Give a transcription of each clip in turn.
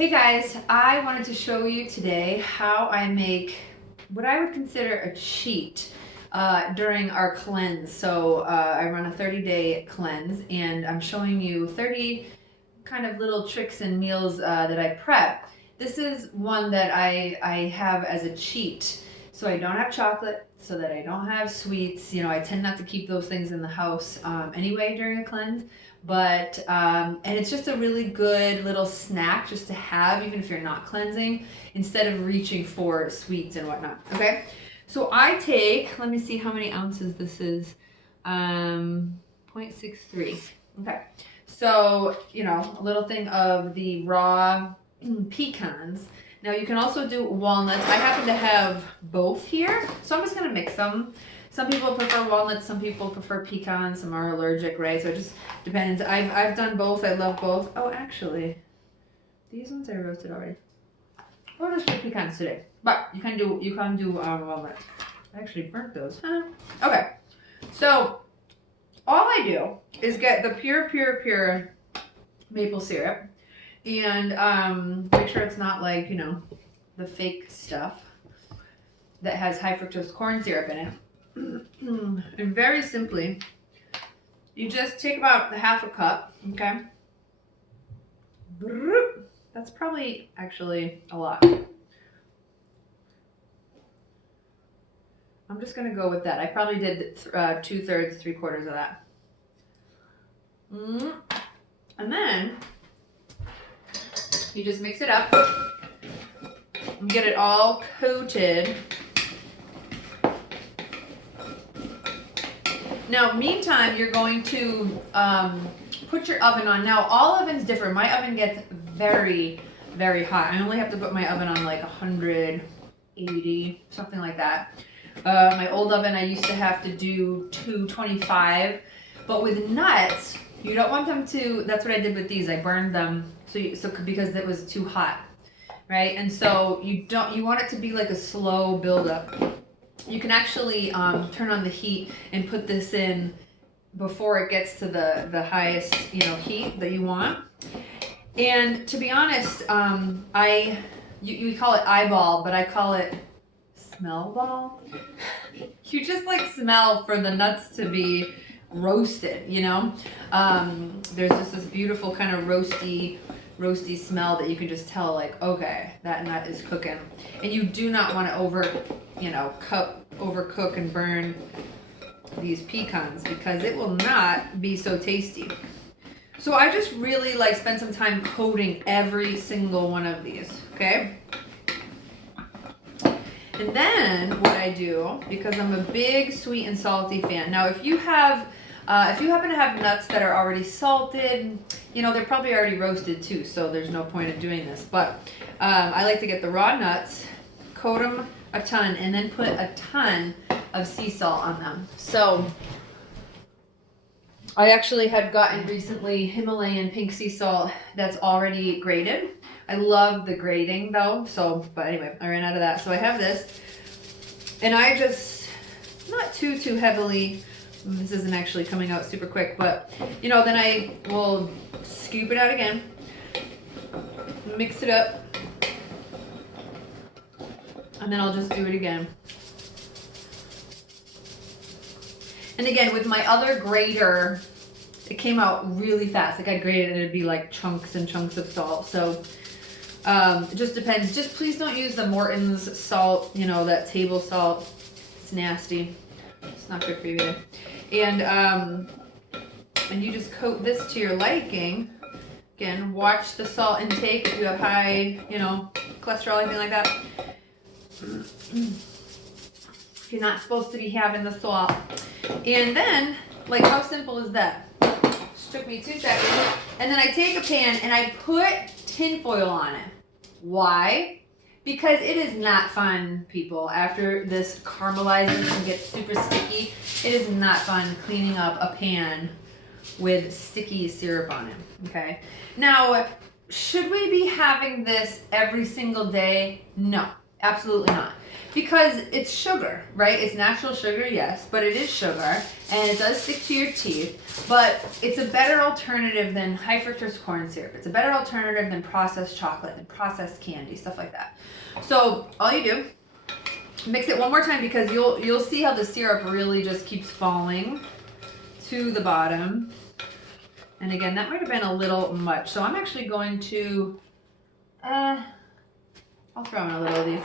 Hey guys, I wanted to show you today how I make what I would consider a cheat during our cleanse. So I run a 30-day cleanse and I'm showing you 30 kind of little tricks and meals that I prep. This is one that I have as a cheat. So I don't have chocolate, so that I don't have sweets. You know, I tend not to keep those things in the house anyway during a cleanse. But, and it's just a really good little snack just to have, even if you're not cleansing, instead of reaching for sweets and whatnot, okay? So I take, let me see how many ounces this is, 0.63, okay. So, you know, a little thing of the raw pecans. Now you can also do walnuts. I happen to have both here, so I'm just gonna mix them. Some people prefer walnuts, some people prefer pecans, some are allergic, right? So it just depends. I've done both, I love both. Oh, actually, these ones I roasted already. We'll just do pecans today, but you can do walnuts. I actually burnt those. Huh? Okay, so all I do is get the pure maple syrup and make sure it's not like, you know, the fake stuff that has high fructose corn syrup in it. And very simply, you just take about half a cup, okay? That's probably actually a lot. I'm just gonna go with that. I probably did 2/3, 3/4 of that. And then you just mix it up and get it all coated. Now, meantime, you're going to put your oven on. Now, all ovens differ. My oven gets very, very hot. I only have to put my oven on like 180, something like that. My old oven, I used to have to do 225. But with nuts, you don't want them to, that's what I did with these. I burned them because it was too hot, right? And so you want it to be like a slow buildup. You can actually turn on the heat and put this in before it gets to the highest, you know, heat that you want. And to be honest, you call it eyeball, but I call it smell ball. You just like smell for the nuts to be roasted, you know. There's just this beautiful kind of roasty smell that you can just tell, like, okay, that nut is cooking. And you do not want to overcook and burn these pecans because it will not be so tasty. So I just really like spend some time coating every single one of these, okay? And then what I do, because I'm a big sweet and salty fan. Now, if you happen to have nuts that are already salted, you know, they're probably already roasted too, so there's no point in doing this. But I like to get the raw nuts, coat them a ton, and then put a ton of sea salt on them. So I actually had gotten recently Himalayan pink sea salt that's already grated. I love the grating though, but anyway, I ran out of that. So I have this, and I just, not too heavily, this isn't actually coming out super quick, but you know, then I will scoop it out again, mix it up, and then I'll just do it again. And again, with my other grater, it came out really fast. Like I grated and it'd be like chunks and chunks of salt. So it just depends. Just please don't use the Morton's salt, you know, that table salt. It's nasty. It's not good for you either. And you just coat this to your liking. Again, watch the salt intake if you have high, you know, cholesterol, anything like that. You're not supposed to be having the salt. And then, like, how simple is that? Just took me 2 seconds. And then I take a pan and I put tin foil on it. Why? Because it is not fun, people. After this caramelizes and gets super sticky, it is not fun cleaning up a pan with sticky syrup on it, okay? Now, should we be having this every single day? No, absolutely not. Because it's sugar, right? It's natural sugar, yes, but it is sugar, and it does stick to your teeth, but it's a better alternative than high fructose corn syrup. It's a better alternative than processed chocolate and processed candy, stuff like that. So all you do, mix it one more time, because you'll see how the syrup really just keeps falling to the bottom. And again, that might have been a little much, so I'm actually going to, I'll throw in a little of these.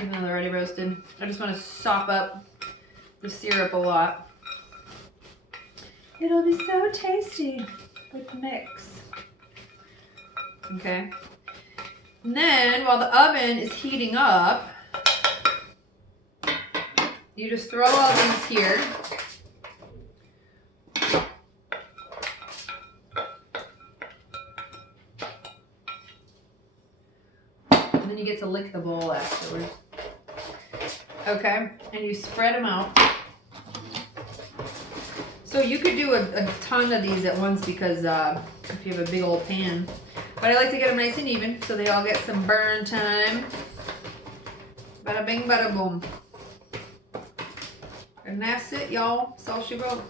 Even though they're already roasted. I just want to sop up the syrup a lot. It'll be so tasty with the mix. Okay. And then while the oven is heating up, you just throw all these here. And then you get to lick the bowl afterwards. Okay, and you spread them out. So you could do a ton of these at once, because if you have a big old pan. But I like to get them nice and even so they all get some burn time. Bada bing, bada boom. And that's it, y'all. That's all she wrote.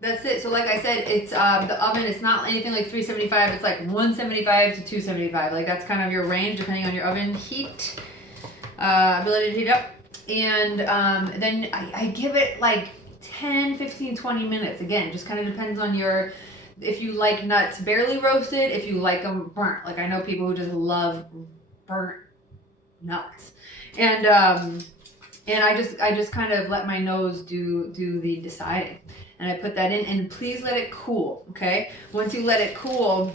That's it. So like I said, it's the oven, it's not anything like 375. It's like 175 to 275. Like that's kind of your range depending on your oven heat. Ability to heat up. And then I give it like 10, 15, 20 minutes. Again, just kind of depends on if you like nuts barely roasted, if you like them burnt. Like I know people who just love burnt nuts. And I just kind of let my nose do the deciding. And I put that in, and please let it cool, okay? Once you let it cool,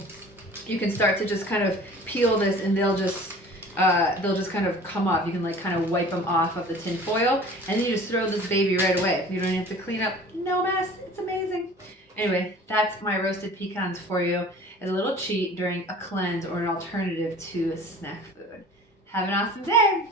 you can start to just kind of peel this, and they'll just kind of come off. You can like kind of wipe them off of the tin foil, and then you just throw this baby right away. You don't even have to clean up. No mess. It's amazing. Anyway, that's my roasted pecans for you as a little cheat during a cleanse or an alternative to snack food. Have an awesome day.